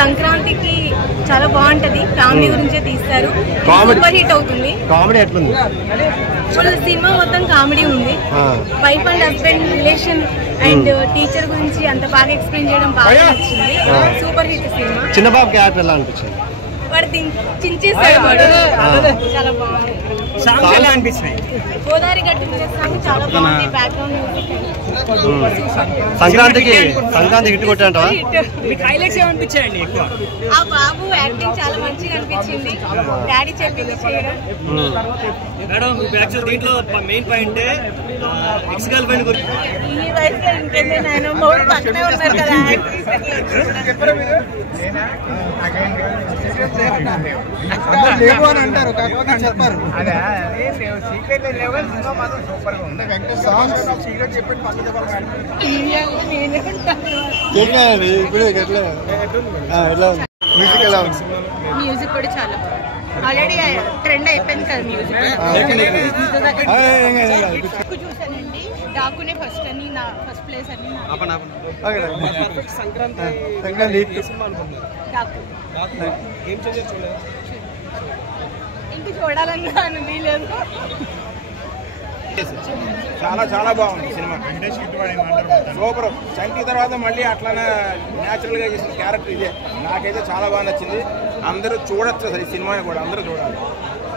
సంక్రాంతికి చాలా బాగుంటది. ఫ్యామిలీ గురించే తీస్తారు. సూపర్ హిట్ అవుతుంది. కామెడీ ఎట్లుంది? ఫుల్ సినిమా మొత్తం కామెడీ ఉంది. Wife and husband relation and teacher గురించి అంత బాగా ఎక్స్ప్లెయిన్ చేయడం బాగా నచ్చింది. సూపర్ హిట్ సినిమా. చిన్నబాబు క్యారెక్టర్ ఎలా అనిపించింది? వాడు చించేస్తాడు. చాలా బాగుంది. గోదావరి గట్టి మీద సాంగ్ చాలా బాగుంది. బ్యాక్గ్రౌండ్ సంక్రాంతికి హిట్ కొట్టాడంటావా? ఆ బాబు యాక్టింగ్ చాలా మంచిగా అనిపించింది. డాడీ చెప్పింది చేయడం. దీంట్లో main point ex girl friend గురించి. ఈ వయసులో ఇంకేంది నాయన మూడు పక్కనే ఉన్నారు కదా. లేవు అని అంటారు, కాకపోతే చెప్పారు. మ్యూజిక్ కూడా చాలా ఆల్రెడీ ట్రెండ్ అయిపోయింది కదా మ్యూజిక్. చూసానండి. డాకునే ఫస్ట్ అని నా ఫస్ట్ ప్లేస్ అని డాకు ఇంక చూడాలన్నా లేదు. చాలా చాలా బాగుంది సినిమా. సూపర్. చంటి తర్వాత మళ్ళీ అట్లానే న్యాచురల్ గా చేసిన క్యారెక్టర్ ఇదే. నాకైతే చాలా బాగా నచ్చింది. అందరూ చూడొచ్చు అసలు ఈ సినిమాని కూడా, అందరూ చూడాలి.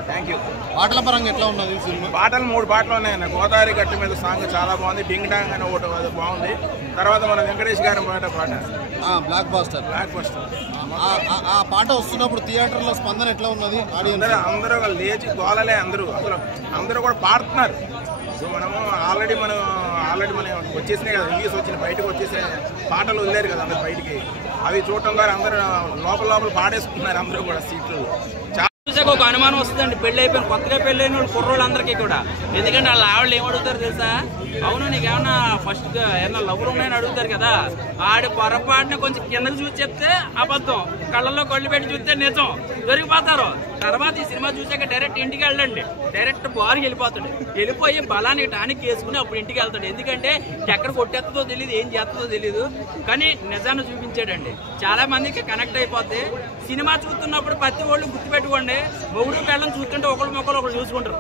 Thank you. పాటల పరంగా ఎట్లా ఉన్నది సినిమా? పాటలు 3 పాటలు ఉన్నాయన్న. గోదావరి గట్టి మీద సాంగ్ చాలా బాగుంది. డింగ్ డాంగ్ అని ఒకటి అది బాగుంది. తర్వాత మన వెంకటేష్ గారి పాట బ్లాక్ బాస్టర్. ఆ పాట వస్తున్నప్పుడు థియేటర్ లో స్పందన ఎట్లా ఉన్నది? అందరూ లేచి గోలలే. అందరూ కూడా పాడుతున్నారు. సో మనము ఆల్రెడీ మనం వచ్చేసినాయి కదా, రిలీజ్ వచ్చిన బయటకు వచ్చేసిన పాటలు వదిలేరు కదా అందరు బయటికి. అవి చూడటం ద్వారా అందరూ లోపల పాడేసుకుంటున్నారు అందరూ కూడా సీట్లు. చూసాక ఒక అనుమానం వస్తుందండి. పెళ్లి అయిపోయిన కొత్తగా పెళ్లి అయిన వాళ్ళు కుర్రోళ్ళందరికీ కూడా. ఎందుకంటే వాళ్ళ ఆవిడలు ఏమడుగుతారు తెలుసా? అవును నీకేమన్నా ఫస్ట్ ఏమన్నా లవ్లు ఉన్నాయని అడుగుతారు కదా. ఆడి పొరపాటున కొంచెం కిందకి చూసి చెప్తే అబద్ధం, కళ్ళల్లో కళ్ళు పెట్టి చూస్తే నిజం, దొరికిపోతారు. తర్వాత ఈ సినిమా చూసాక డైరెక్ట్ ఇంటికి వెళ్ళండి. డైరెక్ట్ బార్కి వెళ్ళిపోతాడు. వెళ్ళిపోయి బలాన్ని టానిక్ వేసుకుని అప్పుడు ఇంటికి వెళ్తాడు. ఎందుకంటే ఎక్కడ కొట్టేస్తుందో తెలియదు, ఏం చేస్తుందో తెలియదు. కానీ నిజాన్ని చూపించాడండి. చాలా మందికి కనెక్ట్ అయిపోద్ది. సినిమా చూస్తున్నప్పుడు ప్రతి వాళ్ళు గుర్తుపెట్టుకోండి, మొగుడు పెళ్ళని చూస్తుంటే ఒకళ్ళు ఒకళ్ళు చూసుకుంటారు.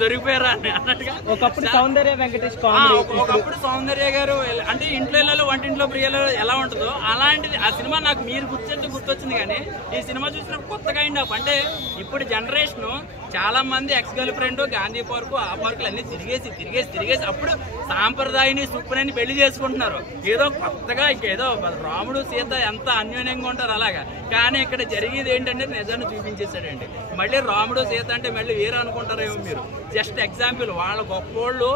దొరికిపోయారా అన్నట్టుగా. ఒకప్పుడు సౌందర్య వెంకటేష్, ఒకప్పుడు సౌందర్య గారు అంటే ఇంట్లో ఇళ్ళలో వంటింట్లో ప్రియులు ఎలా ఉంటుందో అలాంటిది ఆ సినిమా నాకు మీరు గుర్తొచ్చింది. కానీ ఈ సినిమా చూసినప్పుడు కొత్తగా అంటే ఇప్పుడు జనరేషన్ చాలా మంది ex girl friend Gandhi park ఆ పార్కులు అన్ని తిరిగేసి అప్పుడు సాంప్రదాయని సుప్పునని పెళ్లి చేసుకుంటున్నారు. ఏదో కొత్తగా ఇంకేదో రాముడు సీత ఎంత అన్యోన్యంగా ఉంటారు అలాగా. కానీ ఇక్కడ జరిగేది ఏంటంటే నిజాన్ని చూపించేశాడండి. మళ్ళీ రాముడు సీత అంటే మళ్ళీ వేరే అనుకుంటారేమో మీరు. జస్ట్ ఎగ్జాంపుల్, వాళ్ళ గొప్పోళ్ళు